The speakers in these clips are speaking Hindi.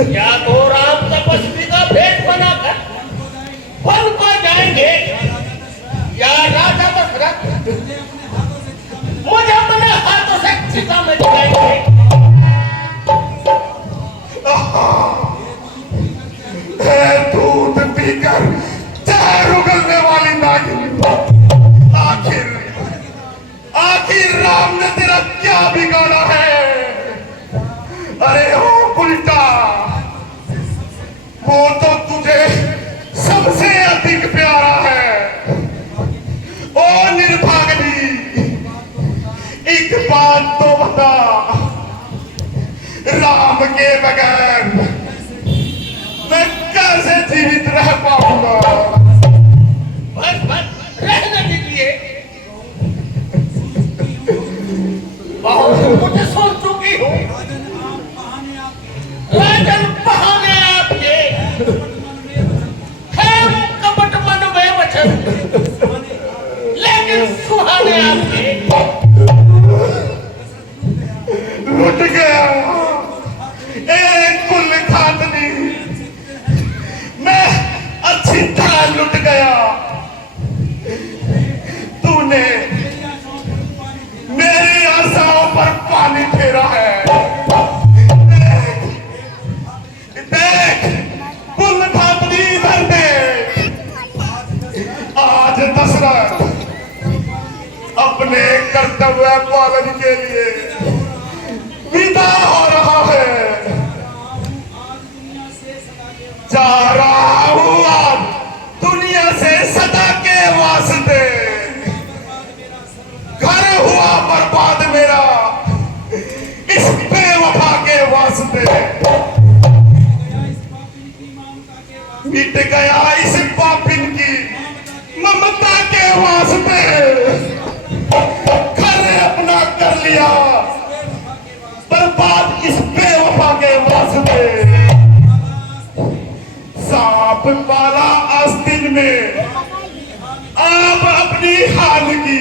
या तो राम तपस्वी का भेष बनाकर वन को जाएंगे या राजा दशरथ मुझे अपने हाथों से चिता में जलाएंगे। दूध पीकर जहर उगलने वाली नागिन, आखिर राम ने तेरा क्या बिगाड़ा है? अरे ओ उल्टा, वो तो तुझे सबसे अधिक प्यारा है। ओ निर्भाग्यनी, एक बात तो बता, राम के बगैर मैं कैसे जीवित रह पाऊंगा? बस बस रहने दीजिए, बहुत कुछ सुन चुकी हूँ। राजन बहाने आपके, खेम कपट मन में वचन, लेकिन सुहाने आपके। लुट गया एक कुल खातनी, मैं अच्छी तरह लुट गया। तूने मेरी आशाओं पर पानी फेरा है। देख कुल खातनी, इधर देख। आज दशरथ अपने कर्तव्य पालन के लिए विदा हो रहा है। जा रहा हूं अब दुनिया से सदा के वास्ते। घर हुआ बर्बाद मेरा इस बेवफा के वास्ते। मिट गया इस पापिन की ममता के वास्ते। घर अपना कर लिया बर्बाद इस बेवफा के वास्ते। सांप पाला आस्तीन में, आप अपनी हाल की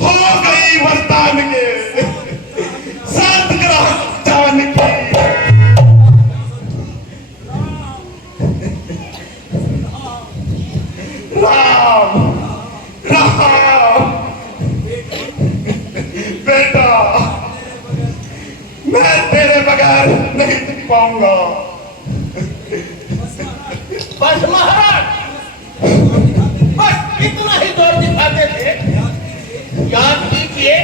हो गई वरदान के सात ग्रह जान की। राम राम बेटा, मैं तेरे बगैर नहीं टिक पाऊंगा। बस महाराज, बस इतना ही दौर दिखाते थे। याद कीजिए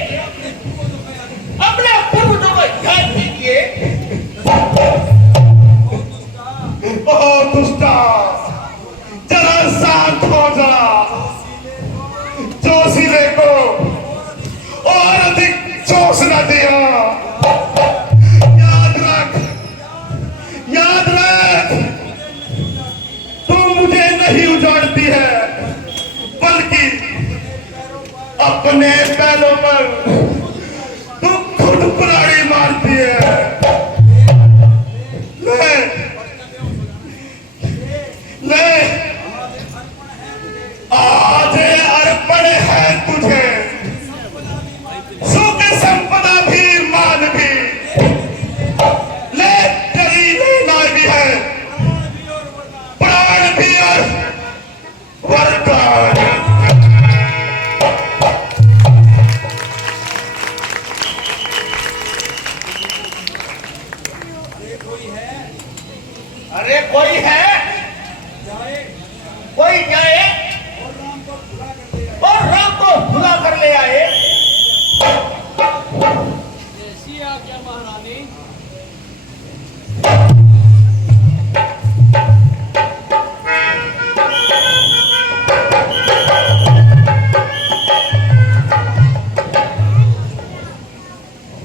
अपने पूर्वजों को, याद कीजिए। ओ दुष्टा, जरा शांत हो जा। जोशीले को और अधिक जोश न दिया। याद रख, याद रख, तू मुझे नहीं उजाड़ती है, बल्कि अपने पैरों पर तू खुद कुल्हाड़ी मारती है। ले ले, आज अर्पण है तुझे सुख संपदा भी, मान भी। ले, तेरी लेना भी है, प्राण भी और वरदान। अरे कोई है, कोई जाए और राम को भुला कर ले आए। जैसी आज्ञा महारानी।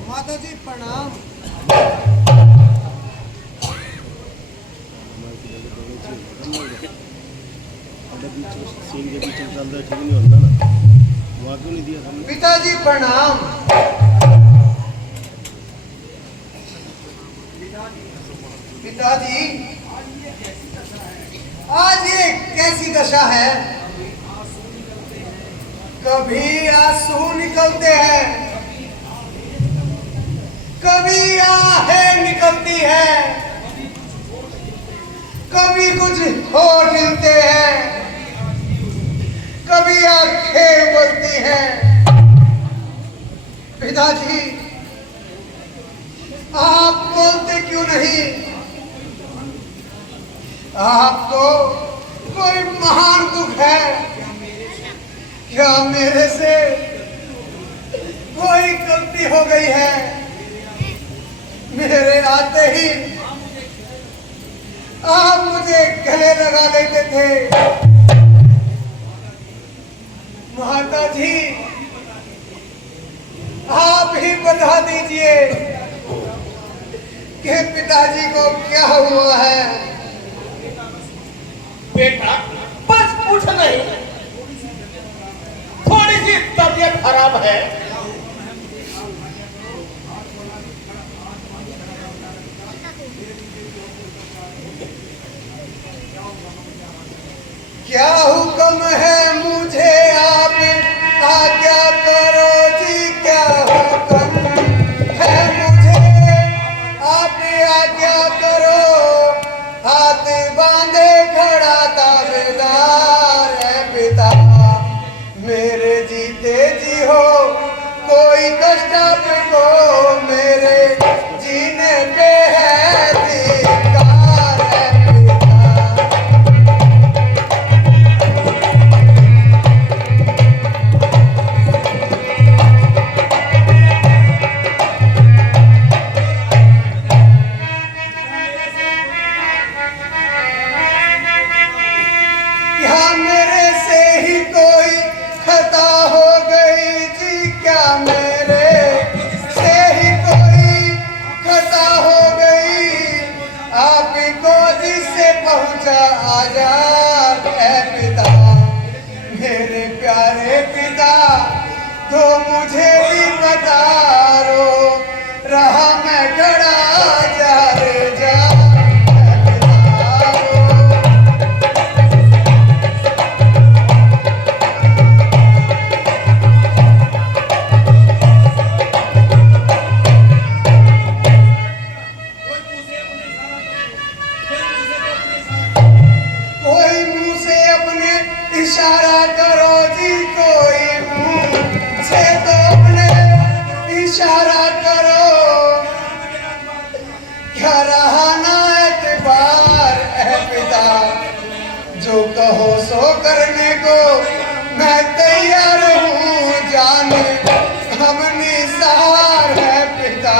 माता जी प्रणाम। पिताजी प्रणाम। पिताजी, आज ये कैसी दशा है? कभी आंसू निकलते हैं, कभी आहें निकलती है, कभी कुछ होठ हिलते हैं, कभी आंखें बोलती हैं। पिताजी, आप बोलते क्यों नहीं? आपको कोई महान दुख है क्या? मेरे से कोई गलती हो गई है? मेरे आते ही आप मुझे गले लगा लेते थे। माता जी, आप ही बता दीजिए कि पिताजी को क्या हुआ है। बेटा बस कुछ नहीं, थोड़ी सी तबीयत खराब है। क्या हुक्म है मुझे आप आज्ञा करो जी, क्या हुक्म है मुझे आप आज्ञा करो। हाथ बांधे खड़ा ताबेदार है पिता, मेरे जीते जी हो कोई कष्ट आपको, मेरे जीने पे है धिक्कार है पिता। क्या मेरे से ही कोई खता हो गई जी? क्या मेरे से ही कोई खता हो गई? आपको जिससे पहुंचा आजाद है पिता, मेरे प्यारे पिता, तो मुझे भी बता रो रहा मैं खड़ा जा रे जा है पिता रो। कोई मुंह से अपने इशारा करो जी, कोई मुंह से तो अपने इशारा करो। क्या रहा ना एतबार है पिता, जो कहो सो करने को मैं तैयार हूँ। जाने हम निसार है पिता।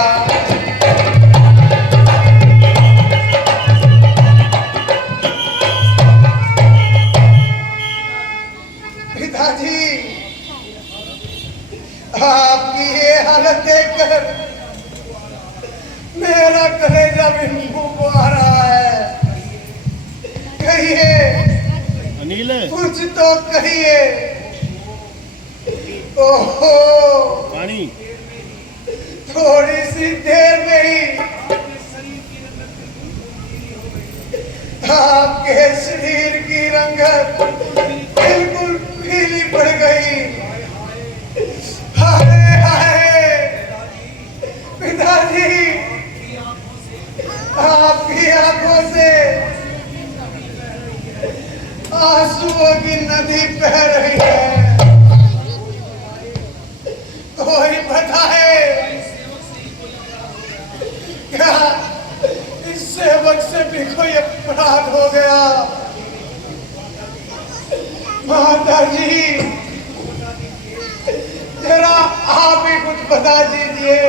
पिताजी, आपकी ये हालत देखकर मेरा कलेजा भी मुंह को आ रहा है। कहिए, अनिल कुछ तो कहिए। ओहो, पानी थोड़ी सी देर में ही आपके शरीर की रंगत बिल्कुल पीली पड़ गई। हाय हाय पिताजी, आपकी आंखों से आंसुओं की नदी बह रही है। कोई बताए क्या इस सेवक से भी कोई अपराध हो गया? माता जी, जरा आप ही कुछ बता दीजिए।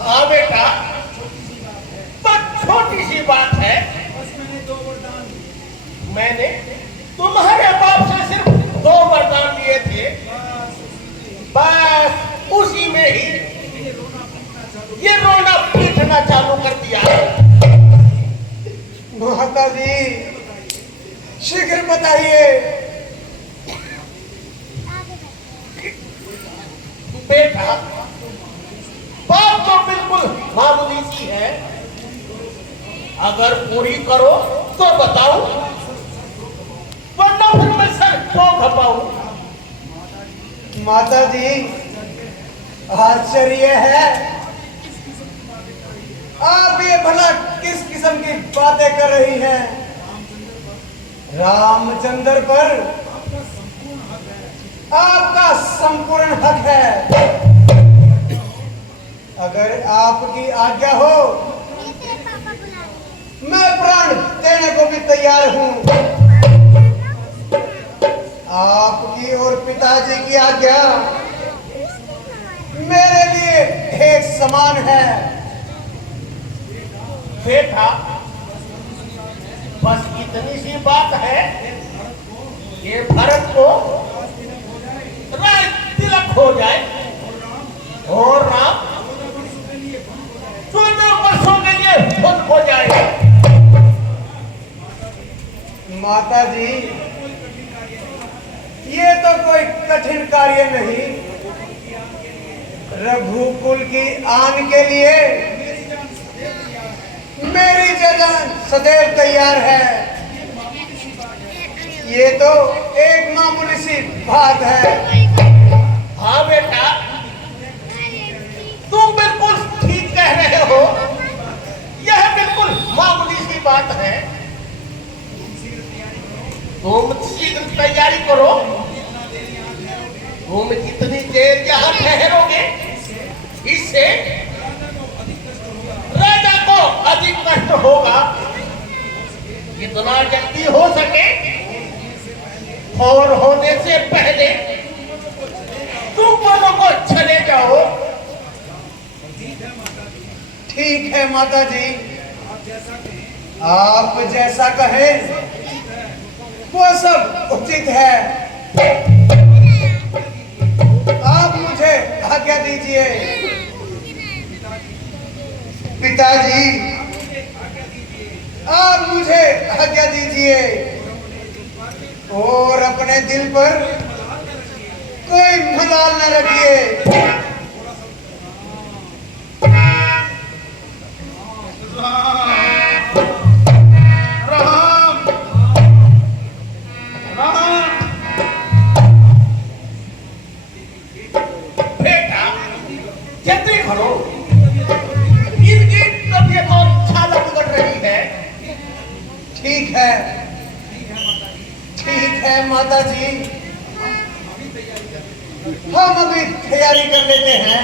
हाँ बेटा, बस छोटी सी बात है। मैंने तुम्हारे बाप से सिर्फ 2 वरदान लिए थे, बस उसी में ही ये रोना पीटना चालू कर दिया। माता जी, शीघ्र बताइए। बेटा, बात तो बिल्कुल मामूली सी है, अगर पूरी करो तो बताओ, वरना फिर मैं सर क्यों खपाऊं? माता जी, आश्चर्य है आप ये भला किस किस्म की बातें कर रही हैं? रामचंद्र पर आपका संपूर्ण हक है। अगर आपकी आज्ञा हो मैं प्राण देने को भी तैयार हूं। आपकी और पिताजी की आज्ञा मेरे लिए एक समान है। बेटा, बस इतनी सी बात है कि भरत को राज तिलक हो जाए और राम 14 वर्षों के लिए खुद हो जाए। माता जी, ये तो कोई कठिन कार्य नहीं। रघुकुल की आन के लिए मेरी जगह सदैव तैयार है। ये तो एक मामूली सी बात है। हाँ बेटा, तुम बिल्कुल ठीक कह रहे हो। यह बिल्कुल मामूली सी बात है। तुम शीघ्र तैयारी करो। तुम जितनी देर यहाँ ठहरोगे इससे राजा को अधिक कष्ट होगा। जितना जल्दी हो सके और होने से पहले तुम दोनों को चले जाओ। ठीक है माता जी, आप जैसा कहें वो सब उचित है। आप मुझे आज्ञा दीजिए। पिताजी, आप मुझे आज्ञा दीजिए और अपने दिल पर कोई मलाल न रखिए। बेटा, जल्दी करो। इनकी तबीयत और हालत बिगड़ रही है। ठीक है, ठीक है माता जी, हम अभी तैयारी कर लेते हैं।